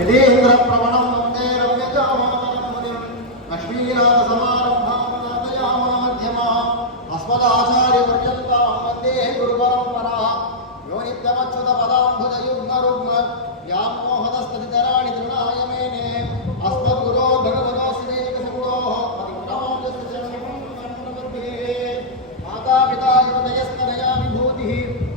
यदीन्द्रप्रवणं वन्दे रम्यजामातरं मुनिं लक्ष्मीनाथसमारम्भां नाथयामामध्यमाम् अस्मदाचार्यपर्यन्तां वन्दे गुरुपरम्परां यो नित्यमच्युतपदाम्बुजयुग्मरुग्म व्यामोहदस्तदितराणि तृणाय मेने अस्मद्गुरो भगवतो श्रीकृष्णगुरोः मातापिता युवतयस्तनया विभूतिः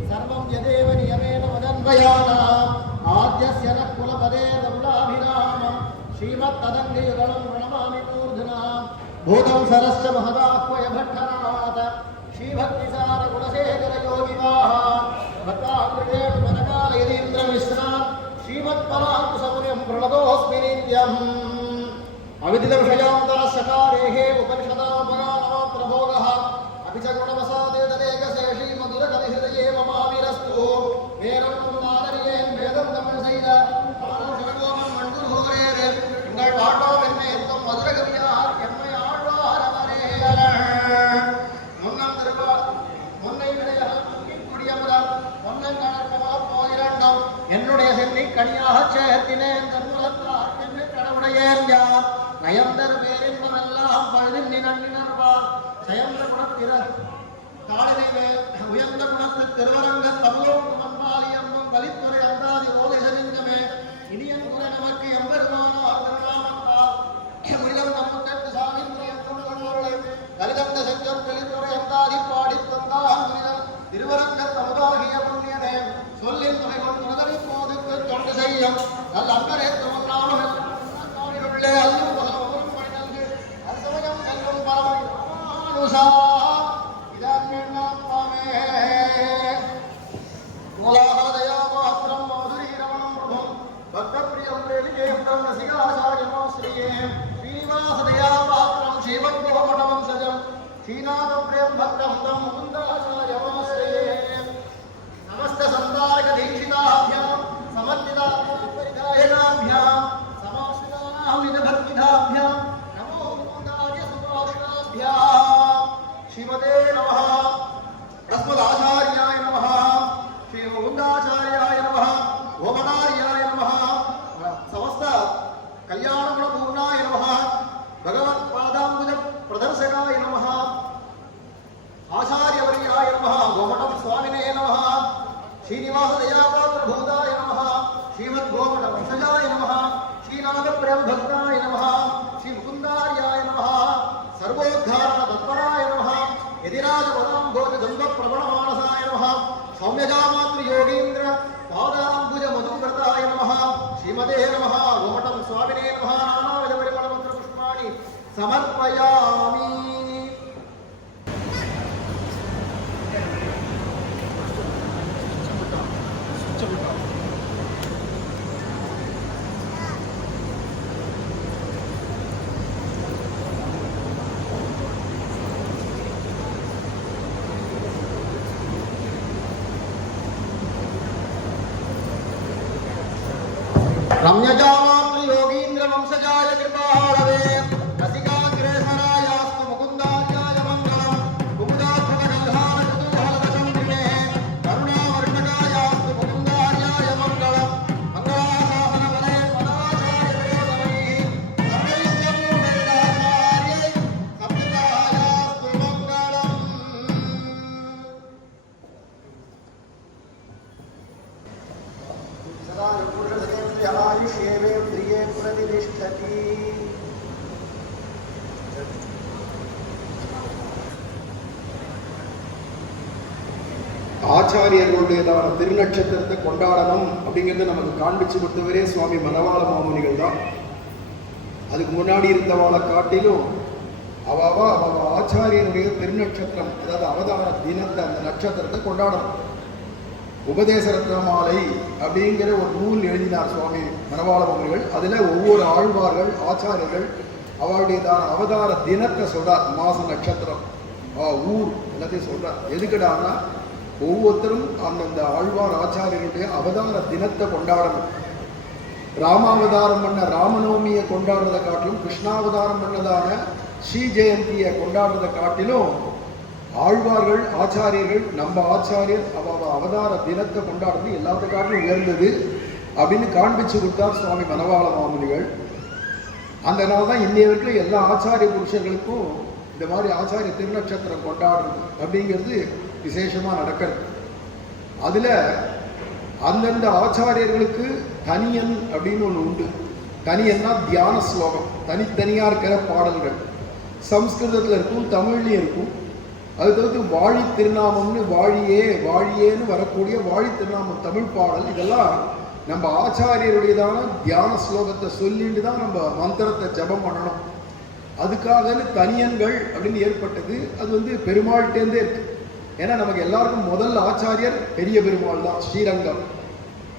सर्वं यदेव नियमेन मदन्वयानाम् आद्यस्य नः कुलपदे तरुणाभिरामम् श्रीमत्तदङ्घ्रियुगलं प्रणमामि मूर्धना भूतं सरश्च महदाह्वय भट्टनाथ श्रीभक्तिसारगुणशेखरयोगिवाहान् भक्ताग्रजेन्द्रमिश्रान् श्रीमत्पराङ्कुशमुनिं प्रणतोऽस्मि नित्यम् अविदितविषयान्तरशकारेः उपनिषदापगानमात्रभोगः अपि च गुणवसादेतदेकसे श्रीमधुरकविहृदये ममाविरस्तु वेदं नादरियेन् वेदं तमिழ் செய்த ஆரோசகோமம் மண்குருகோரே உங்கள் வாட்டோவென்மை எத்தம் மதுரகவியார் எம்மை ஆழ்வாரவரே முன்னம் திருவார் முன்னை விடையாக குடியமுதல் பொன்னங்கடற்கவா போயிரண்டம் என்னுடைய சென்னி கனியாக சேர்த்தினேன் தன்முகத்தார் என்னை கடவுடையேன் யார் நயந்தர் பேரின்பமெல்லாம் பழுதின் நன்னினர்வார் சயந்த குணத்திர காலினைவே உயர்ந்த குணத்து திருவரங்க தமிழோம் மன்பாலியம்மும் கலித்துறை அந்தாதி ஓதேசலிங்கமே இனியன் குறை நமக்கு எம்பெருமானார் திருநாமத்தால் உயிரம் நம்முக்கட்டு சாமிந்திரியம் துணுகளோர்களை கலிதந்த செஞ்சொற் கலித்துறை அந்தாதி பாடித் தந்தான் திருவரங்க தமுதாகிய புண்ணியனே சொல்லின் துணை கொண்டு முதலை போதுக்கு தொண்டு செய்யும் நல் அங்கரே துமல்லாமல் உள்ளே அல்லும் பகலும் பணி நல்கு அசமயம் நல்கும் பரமனுஷா மூலாகலதயாபாத்திரம் மதுரீரமணம் பிரபும் பக்தப்பிரியம் பிரேலிகேந்திரம் ரசிகாச்சாரியமாஸ்ரீயே ஸ்ரீனிவாசதயாபாத்திரம் ஸ்ரீபக்திவமணவம் சஜம் ஸ்ரீநாதப்பிரியம் பக்தம் தம் முகுந்தாச்சாரியமாஸ்ரீயே நமஸ்த சந்தாரக தீட்சிதாபியாம் சமர்ப்பிதாபியாம் சமாஸ்ரிதானாம் நிஜபக்திதாபியாம் நமோ முகுந்தாய சுபாஷிதாபியாம் ஸ்ரீமதே நமः अस्मदाचार्याय नमः श्री मुकुन्दाचार्याय नमः ओमनार्याय नमः समस्त कल्याणगुणपूर्णाय नमः भगवत्पादाम्बुज प्रदर्शकाय नमः आचार्यवर्याय नमः गोमटं स्वामिने नमः श्रीनिवासदयापात्रभूताय नमः श्रीमद्गोमटवंशजाय नमः श्रीनाथप्रेमभक्ताय नमः श्रीमुकुन्दार्याय नमः सर्वोद्धारणतत्पराय नमः यदिराजपदाम्भोजगन्धप्रवणमानसाय नमः सौम्यजामातृयोगीन्द्र पादाम्बुजमधुव्रताय नमः श्रीमते नमः गोमटं स्वामिने नमः नानाविधपरिमलपत्रपुष्पाणि समर्पयामि रम्यजामातृ योगीन्द्र वंशजाय कृपाळवे रसिकाग्रेसरायास्तु मुकुन्दार्याय मङ्गलम् कुमुदात्मकगन्धान कुतूहलवशम्भिने करुणावर्णकायास्तु मुकुन्दार्याय मङ्गलम् मङ्गलाशासनवने पदाचार्य विरोधमैः सर्वैश्चर्योदयदाचार्यै सप्तकायास्तु मङ्गलम् सदा आयुष्येवे प्रिये प्रतिष्ठति ஆச்சாரியர்களுடையதான திருநட்சத்திரத்தை கொண்டாடணும் அப்படிங்கிறத நமக்கு காண்பிச்சு கொடுத்தவரே சுவாமி மனவாள மாமுனிகள் தான். அதுக்கு முன்னாடி இருந்தவாளை காட்டிலும் அவ ஆச்சாரியனுடைய திருநட்சத்திரம், அதாவது அவதார தினத்தை, அந்த நட்சத்திரத்தை கொண்டாடணும். உபதேச ரத்னமாலை அப்படிங்கிற ஒரு நூல் எழுதினார் சுவாமி மனவாள மாமுனிகள். அதில் ஒவ்வொரு ஆழ்வார்கள் ஆச்சாரியர்கள் அவளுடையதான அவதார தினத்தை சொல்றார். மாச நட்சத்திரம் ஊர் எல்லாத்தையும் சொல்றார். எதுக்குடானா ஒவ்வொருத்தரும் அந்தந்த ஆழ்வார் ஆச்சாரியர்களுடைய அவதார தினத்தை கொண்டாடணும். ராமாவதாரம் பண்ண ராமநவமியை கொண்டாடுறதை காட்டிலும், கிருஷ்ணாவதாரம் பண்ணதான ஸ்ரீ ஜெயந்தியை கொண்டாடுறதை காட்டிலும் ஆழ்வார்கள் ஆச்சாரியர்கள் நம்ம ஆச்சாரியர் அவதார தினத்தை கொண்டாடுறது எல்லாத்த காட்டிலும் உயர்ந்தது. அப்படின்னு காண்பிச்சு கொடுத்தார் சுவாமி மனவாள மாமுனிகள். அந்த நாள் தான் இன்னைய வரைக்கும் எல்லா ஆச்சாரிய புருஷர்களுக்கும் இந்த மாதிரி ஆச்சாரிய திருநட்சத்திரம் கொண்டாடுறது அப்படிங்கிறது விசேஷமாக நடக்கிறது. அதில் அந்தந்த ஆச்சாரியர்களுக்கு தனியன் அப்படின்னு ஒன்று உண்டு. தனியன்னா தியான ஸ்லோகம், தனித்தனியாக இருக்கிற பாடல்கள் சம்ஸ்கிருதத்தில் இருக்கும், தமிழ்லையும் இருக்கும். அது தவிர்த்து வாழி திருநாமம்னு வாழியே வாழியேன்னு வரக்கூடிய வாழி திருநாமம் தமிழ் பாடல், இதெல்லாம் நம்ம ஆச்சாரியருடையதான தியான ஸ்லோகத்தை சொல்லிட்டு தான் நம்ம மந்திரத்தை ஜபம் பண்ணணும். அதுக்காக தனியன்கள் அப்படின்னு ஏற்பட்டது. அது பெருமாள்கிட்டேருந்தே இருக்கு. ஏன்னா நமக்கு எல்லாருக்கும் முதல் ஆச்சாரியர் பெரிய பெருமாள் தான், ஸ்ரீரங்கம்.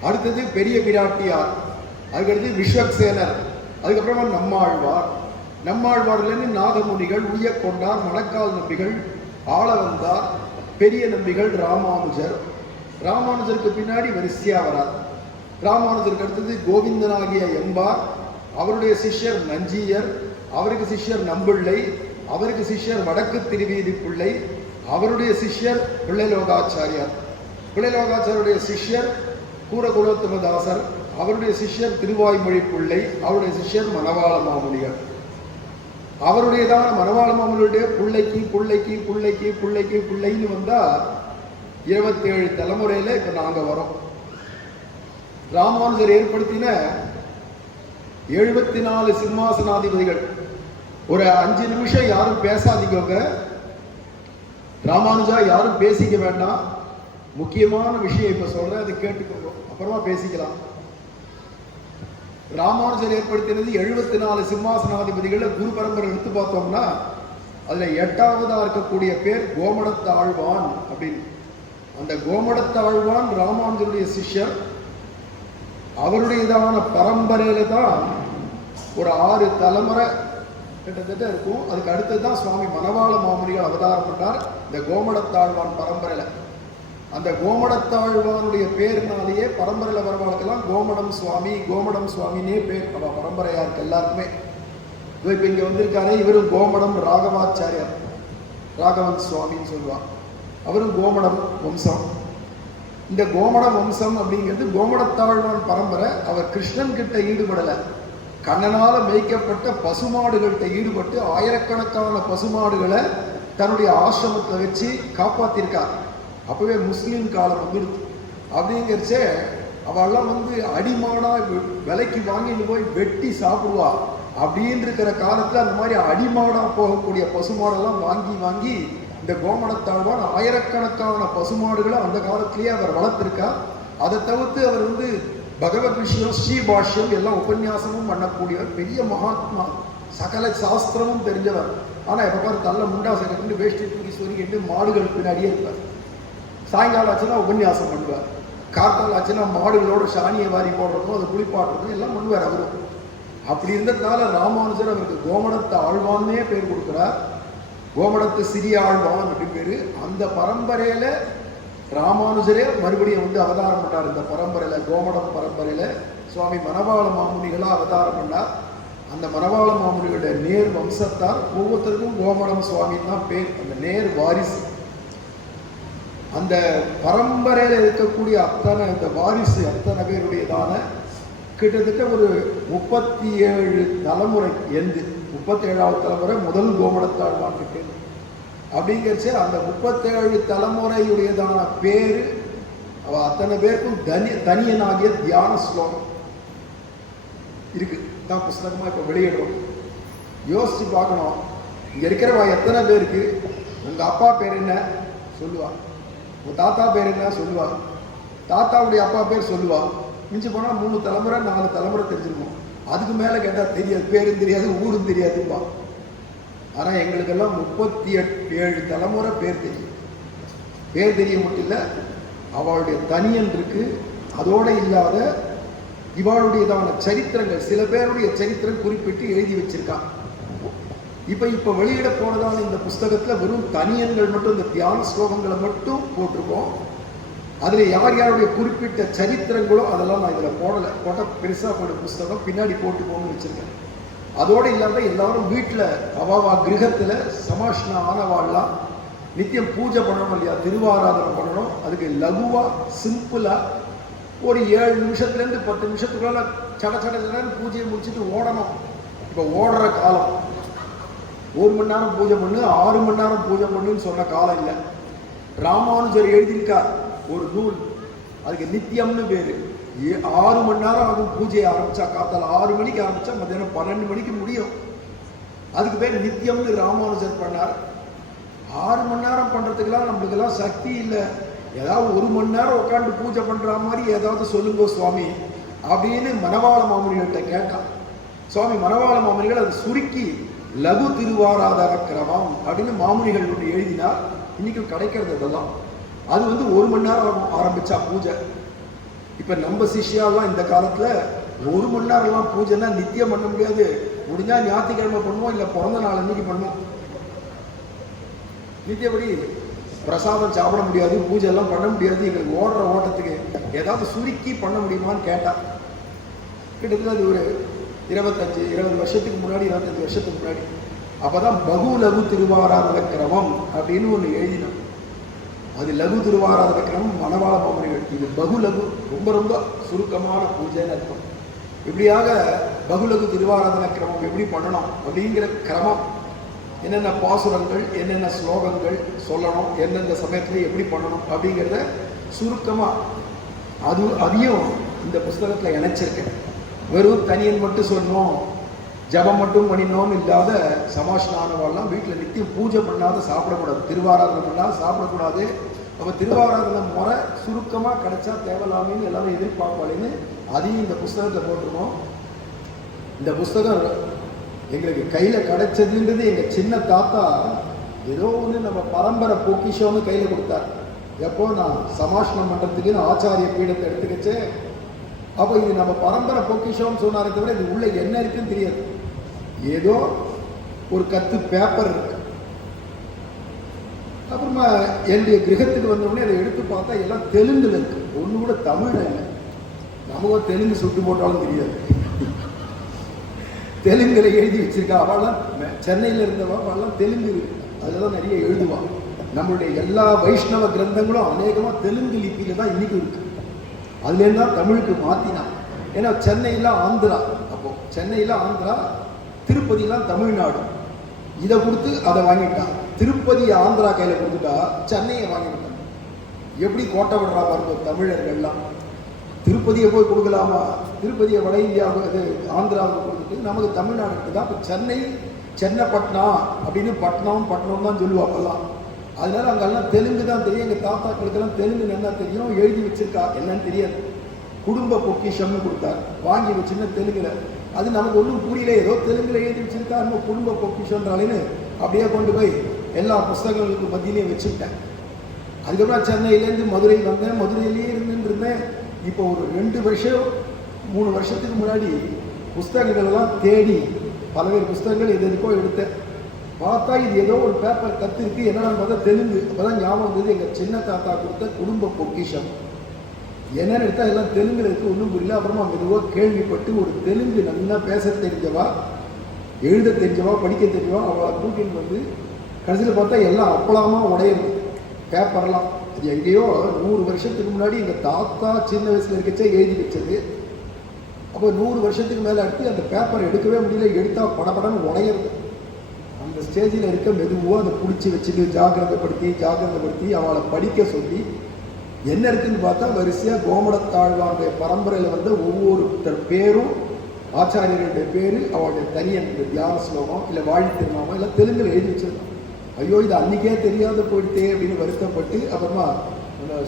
அடுத்தது பெரிய பிராட்டியார், அதுக்கடுத்து விஸ்வக்சேனர், அதுக்கப்புறமா நம்மாழ்வார். நம்மாழ்வார்லேருந்து நாதமுனிகள், உய்யக்கொண்டார், மணக்கால் நம்பிகள், ஆளவந்தார், பெரிய நம்பிகள், ராமானுஜர். ராமானுஜருக்கு பின்னாடி வரிசையா வரார். ராமானுஜருக்கு அடுத்தது கோவிந்தனாகிய எம்பார், அவருடைய சிஷ்யர் நஞ்சியர், அவருக்கு சிஷ்யர் நம்பிள்ளை, அவருக்கு சிஷ்யர் வடக்கு திருவீதி பிள்ளை, அவருடைய சிஷ்யர் பிள்ளைலோகாச்சாரியார், பிள்ளைலோகாச்சாரியுடைய சிஷ்யர் கூரகுலோத்தமதாசர், அவருடைய சிஷ்யர் திருவாய்மொழி பிள்ளை, அவருடைய சிஷ்யர் மனவாள மாமுனிகள். அவருடையதான மனவாள மாமுனியுடைய பிள்ளைக்கு பிள்ளைக்கு பிள்ளைக்கு பிள்ளைக்கு பிள்ளைன்னு வந்தா 27 தலைமுறையில இப்ப நாங்க வரோம். ராமானுஜர் ஏற்படுத்தின 74 சிம்மாசனாதிபதிகள். ஒரு 5 நிமிஷம் யாரும் பேசாதீங்க, ராமானுஜா யாரும் பேசிக்க வேண்டாம். முக்கியமான விஷயம் இப்ப சொல்றேன், அதை கேட்டுக்கோங்க, அப்புறமா பேசிக்கலாம். ராமானுஜர் ஏற்படுத்தினது 74 சிம்மாசனாதிபதிகள். குரு பரம்பரை எடுத்து பார்த்தோம்னா அதுல 8ஆவதா இருக்கக்கூடிய பேர் கோமடத்தாழ்வான் அப்படின்னு. அந்த கோமடத்தாழ்வான் ராமானுஜருடைய சிஷ்யர். அவருடையதான பரம்பரையில தான் ஒரு 6 தலைமுறை கிட்டத்தட்ட இருக்கும். அதுக்கு அடுத்தது தான் சுவாமி மனவாள மாமுனிகள் அவதாரம் பண்ணார் இந்த கோமடத்தாழ்வான் பரம்பரையில. அந்த கோமடத்தாழ்வானுடைய பேர்னாலேயே பரம்பரையில வரவாளுக்கெல்லாம் கோமடம் சுவாமி கோமடம் சுவாமினே பேர். அவ பரம்பரையா இருக்கு எல்லாருக்குமே. இப்ப இங்க வந்திருக்காரு, இவரும் கோமடம் ராகவாச்சாரியார், ராகவன் சுவாமின்னு சொல்லுவார். அவரும் கோமடம் வம்சம். இந்த கோமட வம்சம் அப்படிங்கிறது கோமடத்தாழ்வான் பரம்பரை. அவர் கிருஷ்ணன் கிட்ட ஈடுபடலை, கண்ணனால மேய்க்கப்பட்ட பசுமாடுகள்கிட்ட ஈடுபட்டு ஆயிரக்கணக்கான பசுமாடுகளை தன்னுடைய ஆசிரமத்தில் வச்சு காப்பாத்திருக்கார். அப்பவே முஸ்லீம் காலம் வந்துடுது. அப்படிங்கிறச்சே அவெல்லாம் அடிமாடா விலைக்கு வாங்கிட்டு போய் வெட்டி சாப்பிடுவா. அப்படின்னு இருக்கிற காலத்துல அந்த மாதிரி அடிமாடா போகக்கூடிய பசுமாடெல்லாம் வாங்கி வாங்கி இந்த கோமடத்தாழ்வான் ஆயிரக்கணக்கான பசுமாடுகளை அந்த காலத்திலேயே அவர் வளர்த்திருக்கார். அதை தவிர்த்து அவர் பகவத் விஷயம், ஸ்ரீபாஷ்யம் எல்லாம் உபன்யாசமும் பண்ணக்கூடியவர், பெரிய மகாத்மா, சகல சாஸ்திரமும் தெரிஞ்சவர். ஆனா எப்ப பாரு தள்ள முண்டாசை கட்டு வேஷ்டி தூக்கி சொருகிட்டு மாடுகள் பின்னாடியே இருப்பார். சாயங்காலம் ஆச்சுன்னா உபன்யாசம் பண்ணுவார். காத்தால் ஆச்சுன்னா மாடுகளோட சாணியை வாரி போடுறதும் அதை குளிப்பாடுறதும் எல்லாம் பண்ணுவார் அவரும். அப்படி இருந்ததுனால ராமானுஜர் அவருக்கு கோமடத்து ஆழ்வான்னே பேர் கொடுக்கிறார். கோமடத்து சிறிய ஆழ்வான் அப்படி பேரு. அந்த பரம்பரையில ராமானுஜரே மறுபடியும் அவதாரம் பண்ணார். இந்த பரம்பரையில கோமடம் பரம்பரையில சுவாமி மனவாள மாமுனிகளா அவதாரம் பண்ணார். அந்த மனவாள மாமுனிகளுடைய நேர் வம்சத்தார் ஒவ்வொருத்தருக்கும் கோமடம் சுவாமின்னு தான் பேர். அந்த நேர் வாரிசு, அந்த பரம்பரையில இருக்கக்கூடிய அத்தனை இந்த வாரிசு அத்தனை பேருடையதான கிட்டத்தட்ட ஒரு 37 தலைமுறை எந்து 37வது தலைமுறை முதல் கோமடத்தாழ்வான் கிட்ட. அப்படிங்கிறச்சு அந்த 37 தலைமுறையுடையதான பேரு அவ அத்தனை பேருக்கும் தனியனாகிய தியான ஸ்லோகம் இருக்கு. தான் புஸ்தகமா இப்ப வெளியிடுறோம். யோசிச்சு பார்க்கணும், இங்க இருக்கிறவா எத்தனை பேருக்கு உங்க அப்பா பேர் என்ன சொல்லுவா, உங்க தாத்தா பேர் என்ன சொல்லுவா, தாத்தாவுடைய அப்பா பேர் சொல்லுவா. மிஞ்சி போனா 3 தலைமுறை 4 தலைமுறை தெரிஞ்சிருக்கோம். அதுக்கு மேல கேட்டா தெரியாது, பேரும் தெரியாது, ஊரும் தெரியாதுப்பா. ஆனா எங்களுக்கெல்லாம் 37 தலைமுறை பேர் தெரியும். பேர் தெரிய மட்டும் இல்லை, அவளுடைய தனியன் இருக்கு. அதோட இல்லாத இவளுடையதான சரித்திரங்கள், சில பேருடைய சரித்திரம் குறிப்பிட்டு எழுதி வச்சிருக்கான். இப்ப வெளியிட போனதான இந்த புஸ்தகத்துல வெறும் தனியன்கள் மட்டும், இந்த தியான ஸ்லோகங்களை மட்டும் போட்டிருக்கோம். அதுல யார் யாருடைய குறிப்பிட்ட சரித்திரங்களோ அதெல்லாம் நான் இதுல போட்ட பெருசா போட புஸ்தகம் பின்னாடி போட்டு போகணும்னு வச்சிருக்கேன். அதோட இல்லாம எல்லாரும் வீட்டுல அவாவா கிரகத்துல சமாஷ்ணா ஆனவாள்லாம் நித்தியம் பூஜை பண்ணணும் இல்லையா, திருவாராதனை பண்ணணும். அதுக்கு லகுவா சிம்பிளா ஒரு 7 நிமிஷத்துலேருந்து 10 நிமிஷத்துக்குள்ள சட சட சடன்னு பூஜையை முடிச்சுட்டு ஓடணும். இப்போ ஓடுற காலம் 1 மணி நேரம் பூஜை பண்ணு 6 மணி நேரம் பூஜை பண்ணுன்னு சொன்ன காலம் இல்லை. ராமானுஜர் எழுதியிருக்கார் ஒரு நூல், அதுக்கு நித்தியம்னு பேரு. 6 மணி நேரம் ஆகும் பூஜையை ஆரம்பிச்சா. காத்தால 6 மணிக்கு ஆரம்பிச்சா மத்தியானம் 12 மணிக்கு முடியும். அதுக்கு பேர் நித்தியம்னு ராமானுஜர் பண்ணார். 6 மணி நேரம் பண்றதுக்கெல்லாம் நம்மளுக்கெல்லாம் சக்தி இல்லை. ஏதாவது 1 மணி நேரம் உட்காந்து பூஜை பண்ற மாதிரி ஏதாவது சொல்லுங்க சுவாமி அப்படின்னு மணவாள மாமுனிகள்கிட்ட கேட்டான். சுவாமி மணவாள மாமுனிகள் அதை சுருக்கி லகு திருவாராதன கிரமம் அப்படின்னு மாமுனிகள் ஒன்று எழுதினார். இன்னைக்கும் கிடைக்கிறது இதெல்லாம். அது 1 மணி நேரம் ஆரம்பிச்சா பூஜை. இப்ப நம்ம சிஷ்யாலாம் இந்த காலத்துல 1 மணி நேரம்லாம் பூஜைன்னா நித்தியம் பண்ண முடியாது. முடிஞ்சா ஞாயிற்றுக்கிழமை பண்ணுவோம், இல்லை பிறந்த நாள் அன்னைக்கு பண்ணுவோம். நித்தியபடி பிரசாதம் சாப்பிட முடியாது, பூஜை எல்லாம் பண்ண முடியாது. எங்களுக்கு ஓடுற ஓட்டத்துக்கு ஏதாவது சுருக்கி பண்ண முடியுமான்னு கேட்டான். கிட்டத்தட்ட அது ஒரு 20 வருஷத்துக்கு முன்னாடி, 25 வருஷத்துக்கு முன்னாடி. அப்பதான் பகு லகு திருவாராதன கிரமம் அப்படின்னு ஒன்று எழுதினோம். அது லகு திருவாராதன கிரமம் மணவாள மாமுனிகள். இது பகு லகு ரொம்ப ரொம்ப சுருக்கமான பூஜைன்னு அர்த்தம். இப்படியாக பகுலகு திருவாராதன கிரமம் எப்படி பண்ணணும் அப்படிங்கிற கிரமம், என்னென்ன பாசுரங்கள் என்னென்ன ஸ்லோகங்கள் சொல்லணும், எந்தெந்த சமயத்துல எப்படி பண்ணணும் அப்படிங்கிறத சுருக்கமா அதையும் இந்த புஸ்தகத்துல இணைச்சிருக்கேன். வெறும் தனியன் மட்டும் சொன்னோம், ஜபம் மட்டும் பண்ணினோன்னு இல்லாத சமாஷ்டானவாள்லாம் வீட்டில் நித்தியம் பூஜை பண்ணாத சாப்பிடக்கூடாது, திருவாராதனை பண்ணாத சாப்பிடக்கூடாது. அப்போ திருவாராதனை முறை சுருக்கமாக கிடைச்சா தேவலாமின்னு எல்லாரும் எதிர்பார்ப்பாளின்னு அதையும் இந்த புஸ்தகத்தை போட்டிருக்கோம். இந்த புஸ்தகம் எங்களுக்கு கையில் கிடைச்சதுன்றது எங்கள் சின்ன தாத்தா ஏதோ ஒன்று நம்ம பரம்பரை பொக்கிஷம்னு கையில் கொடுத்தார். எப்போ நான் சமாஷ்ணம் பண்ணுறதுக்குன்னு ஆச்சாரிய பீடத்தை எடுத்துக்கிச்சு. அப்போ இது நம்ம பரம்பரை பொக்கிஷம்னு சொன்னாரே தவிர இது உள்ள என்ன இருக்குன்னு தெரியாது. ஏதோ ஒரு கத்து பேப்பர் இருக்கு. அப்புறமா என்னுடைய கிரகத்துக்கு வந்தோடனே அதை எடுத்து பார்த்தா எல்லாம் தெலுங்குல இருக்கு, ஒன்று கூட தமிழ்ல இல்லை. நமக்கு தெலுங்கு சுட்டு போட்டாலும் தெரியாது. தெலுங்குல எழுதி வச்சிருக்கா. அவெல்லாம் சென்னையில் இருந்தவா, அவெல்லாம் தெலுங்கு அதுலதான் நிறைய எழுதுவான். நம்மளுடைய எல்லா வைஷ்ணவ கிரந்தங்களும் அநேகமா தெலுங்கு லிபியில தான் இன்னைக்கு இருக்கு. அதுலேருந்து தான் தமிழுக்கு மாத்தினான். ஏன்னா சென்னையில ஆந்திரா, அப்போ சென்னையில ஆந்திரா, திருப்பதியெல்லாம் தமிழ்நாடு. இதை கொடுத்து அதை வாங்கிட்டான். திருப்பதி ஆந்திரா கையில கொடுத்துட்டா சென்னையை வாங்கிட்டான். எப்படி கோட்டை விடுறா பாருங்க தமிழர்கள்லாம். திருப்பதியை போய் கொடுக்கலாமா? திருப்பதியை வட இந்தியாவுக்கு இது ஆந்திராவுக்கு கொடுத்துட்டு நமக்கு தமிழ்நாடு தான். இப்போ சென்னை சென்னப்பட்டினம் அப்படின்னு பட்டணம் தான் சொல்லுவாங்கலாம். அதனால அங்கெல்லாம் தெலுங்கு தான் தெரியும். எங்கள் தாத்தாக்களுக்கெல்லாம் தெலுங்கு என்ன தெரியும், எழுதி வச்சிருக்கா, என்னன்னு தெரியாது. குடும்ப பொக்கிஷம்னு கொடுத்தாரு, வாங்கி வச்சுன்னா தெலுங்குல. அது நமக்கு ஒன்றும் புரியல, ஏதோ தெலுங்குல எழுதி வச்சிருக்கா, நம்ம குடும்ப பொக்கிஷன்றாலேன்னு அப்படியே கொண்டு போய் எல்லா புஸ்தகங்களுக்கு மத்தியிலையும் வச்சுக்கிட்டேன். அதுக்கப்புறம் சென்னையிலேருந்து மதுரை வந்தேன், மதுரையிலேயே இருந்தேன். இப்போ ஒரு 2 வருஷம் 3 வருஷத்துக்கு முன்னாடி புஸ்தகங்கள் எல்லாம் தேடி பல்வேறு புஸ்தகங்கள் எதுக்கோ எடுத்தேன். பார்த்தா இது ஏதோ ஒரு பேப்பர் கத்து இருக்கு, என்னன்னா பார்த்தா தெலுங்கு. அப்பதான் ஞாபகம் வந்தது எங்க சின்ன தாத்தா கொடுத்த குடும்ப பொக்கிஷம். என்னன்னு எடுத்தா எல்லாம் தெலுங்குல இருக்கு, ஒன்றும் புரியல. அப்புறமா மெதுவாக கேள்விப்பட்டு ஒரு தெலுங்கு நல்லா பேச தெரிஞ்சவா, எழுத தெரிஞ்சவா, படிக்க தெரிஞ்சவா, அவளை கூட்டின்னு வந்து கடைசியில் பார்த்தா எல்லாம் அப்பளமா உடையிறது பேப்பர்லாம். அது எங்கேயோ 100 வருஷத்துக்கு முன்னாடி எங்கள் தாத்தா சின்ன வயசுல இருக்கச்சே எழுதி வச்சது. அப்போ 100 வருஷத்துக்கு மேலே எடுத்து அந்த பேப்பர் எடுக்கவே முடியல, எடுத்தா படப்படன்னு உடையிறது. அந்த ஸ்டேஜில் இருக்க மெதுவாக அதை பிடிச்சி வச்சுட்டு ஜாகிரதைப்படுத்தி அவளை படிக்க சொல்லி என்ன இருக்குன்னு பார்த்தா வரிசையாக கோமடத்தாழ்வாருடைய பரம்பரையில் வந்த ஒவ்வொருத்தர் பேரும், ஆச்சாரியர்களுடைய பேர், அவளுடைய தனியன் தியான ஸ்லோகம் இல்லை வாழி திருநாமம் இல்லை தெலுங்குல எழுதி வச்சிருந்தோம். ஐயோ இது அன்றைக்கே தெரியாத போயிட்டே அப்படின்னு வருத்தப்பட்டு அப்புறமா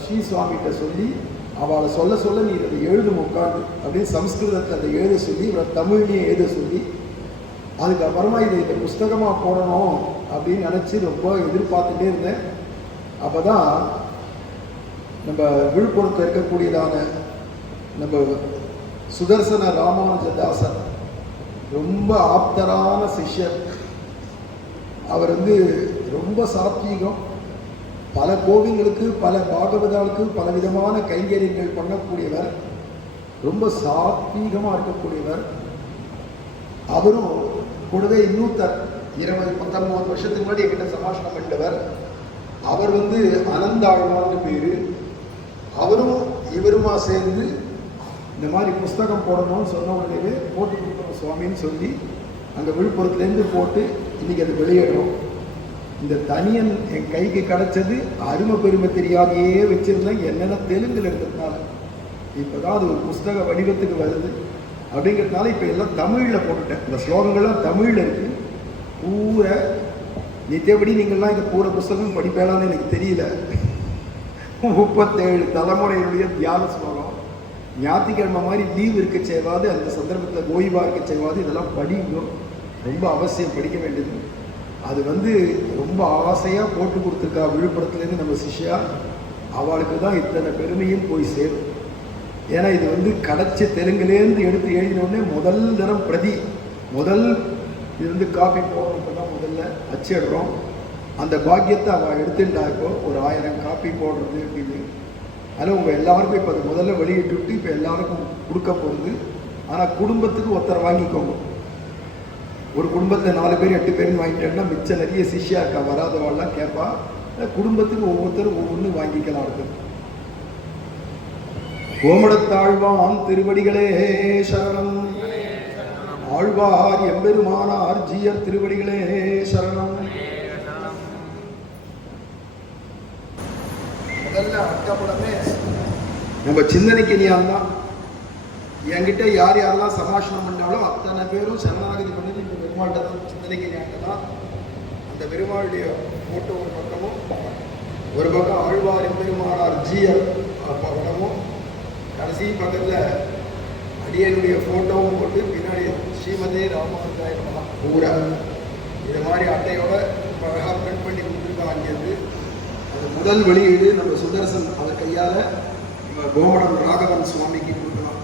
ஸ்ரீ சுவாமிகிட்ட சொல்லி அவளை சொல்ல நீ அதை எழுதும் உட்காந்து அப்படின்னு சம்ஸ்கிருதத்தை அதை எழுத சொல்லி, இவரை தமிழ்லையும் எழுத சொல்லி, அதுக்கப்புறமா இதை இந்த புஸ்தகமாக போடணும் அப்படின்னு நினச்சி ரொம்ப எதிர்பார்த்துட்டே இருந்தேன். அப்போ தான் நம்ம விழுப்புரத்தில் இருக்கக்கூடியதான நம்ம சுதர்சன ராமானுஜதாசர், ரொம்ப ஆப்தரான சிஷ்யர். அவர் ரொம்ப சாத்வீகம், பல கோவில்களுக்கு பல பாகவதாளுக்கு பல விதமான கைங்கரியங்கள் பண்ணக்கூடியவர், ரொம்ப சாத்வீகமாக இருக்கக்கூடியவர். அவரும் கூடவே இன்னொருத்தர் 20-19 வருஷத்துக்கு முன்னாடி என்கிட்ட சமாஷணம் பண்ணவர். அவர் அனந்தாழ்வான்னு பேரு. அவரும் இவருமா சேர்ந்து இந்த மாதிரி புஸ்தகம் போடணும்னு சொன்ன உடனே போட்டு கொடுக்கணும் சுவாமின்னு சொல்லி அங்கே விழுப்புரத்துலேருந்து போட்டு இன்னைக்கு அது வெளியிடுறோம். இந்த தனியன் என் கைக்கு கிடைச்சது அருமை பெருமை தெரியாதையே வச்சிருந்தேன், என்னென்ன தெலுங்குல இருந்ததுனால. இப்போதான் அது ஒரு புஸ்தக வடிவத்துக்கு வருது அப்படிங்கிறதுனால இப்போ எல்லாம் தமிழில் போட்டுட்டேன். இந்த ஸ்லோகங்கள்லாம் தமிழில் இருக்கு. பூரா நித்தியபடி நீங்கள்லாம் இந்த பூர புஸ்தகம் படிப்பேலான்னு எனக்கு தெரியல. 37 தலைமுறையினுடைய தியான ஸ்லோகம். ஞாயிற்றுக்கிழமை மாதிரி லீவ் இருக்க செய்வாது, அந்த சந்தர்ப்பத்தில் ஓய்வாக இருக்க செய்வாது, இதெல்லாம் படிக்கணும். ரொம்ப அவசியம் படிக்க வேண்டியது. அது ரொம்ப ஆசையாக போட்டு கொடுத்துருக்கா விழுப்புரத்துலேருந்து நம்ம சிஷ்யா. அவளுக்கு தான் இத்தனை பெருமையும் போய் சேரும். ஏன்னா இது கடைச்சி தெலுங்குலேருந்து எடுத்து எழுதினோடனே முதல் தரம் பிரதி முதல் இது காப்பி போடுறதுக்கு தான் முதல்ல அச்சிடுறோம். அந்த பாக்கியத்தை அவள் எடுத்துட்டா. இப்போ ஒரு 1000 காப்பி போடுறது அப்படின்னு. அதனால் உங்கள் எல்லாருக்கும் இப்போ அது முதல்ல வெளியிட்டு விட்டு இப்போ எல்லாருக்கும் கொடுக்க போகுது. ஆனால் குடும்பத்துக்கு ஒருத்தரை வாங்கிக்கோங்க. ஒரு குடும்பத்தில் 4 பேர் 8 பேர்னு வாங்கிட்டேன்னா மிச்சம் நிறைய சிஷ்யா இருக்கா, வராதவாள்லாம் கேட்பா. குடும்பத்துக்கு ஒவ்வொருத்தரும் ஒவ்வொன்று வாங்கிக்கலாம். இருக்குது கோமடத்தாழ்வான் திருவடிகளே சரணம். ஆழ்வார் எம்பெருமானார் ஜீயர் திருவடிகளே சரணம். முதல்ல அட்டப்படமே நம்ம சிந்தனைக்கு நீயாந்தான். என்கிட்ட யார் யாரெல்லாம் சமாஷனம் பண்ணாலும் அத்தனை பேரும் சரணாகதி பண்ணிட்டு இந்த பெருமாள்கிட்ட தான் சிந்தனைக்கு நீயாட்டதான். அந்த பெருமாளுடைய போட்டோ ஒரு பக்கமும், ஒரு பக்கம் ஆழ்வார் எம்பெருமானார் ஜீயர் பக்கமும், கடைசி பக்கத்தில் அடியனுடைய ஃபோட்டோவும் போட்டு பின்னாடி ஸ்ரீமதே ராமானுஜாய பூரா இது மாதிரி அட்டையோட அழகாக பிரிண்ட் பண்ணி கொடுத்துருக்காங்க. அங்கேருந்து அது முதல் வெளியீடு நம்ம சுதர்சன் அவர் கையால் நம்ம கோமடம் ராகவன் சுவாமிக்கு கொடுக்கலாம்.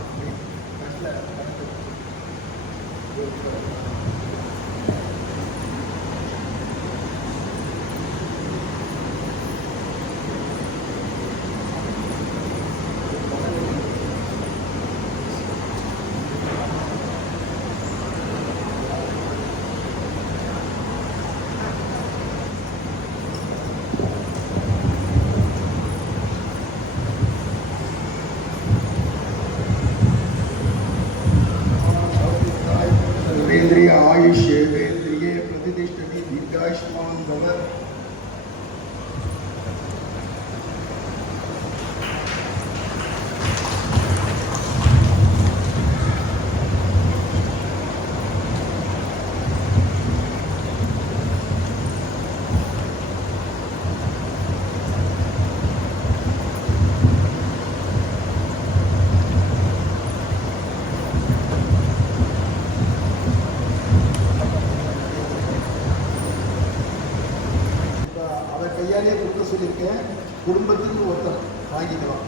इंद्रिय आयुष्य इंद्रिय प्रतिष्ठति दीर्घायुष्मान भव. கையாலேயே கொடுக்க சொல்லியிருக்கேன். குடும்பத்துக்கு ஒருத்தர் வாங்கிக்கலாம்.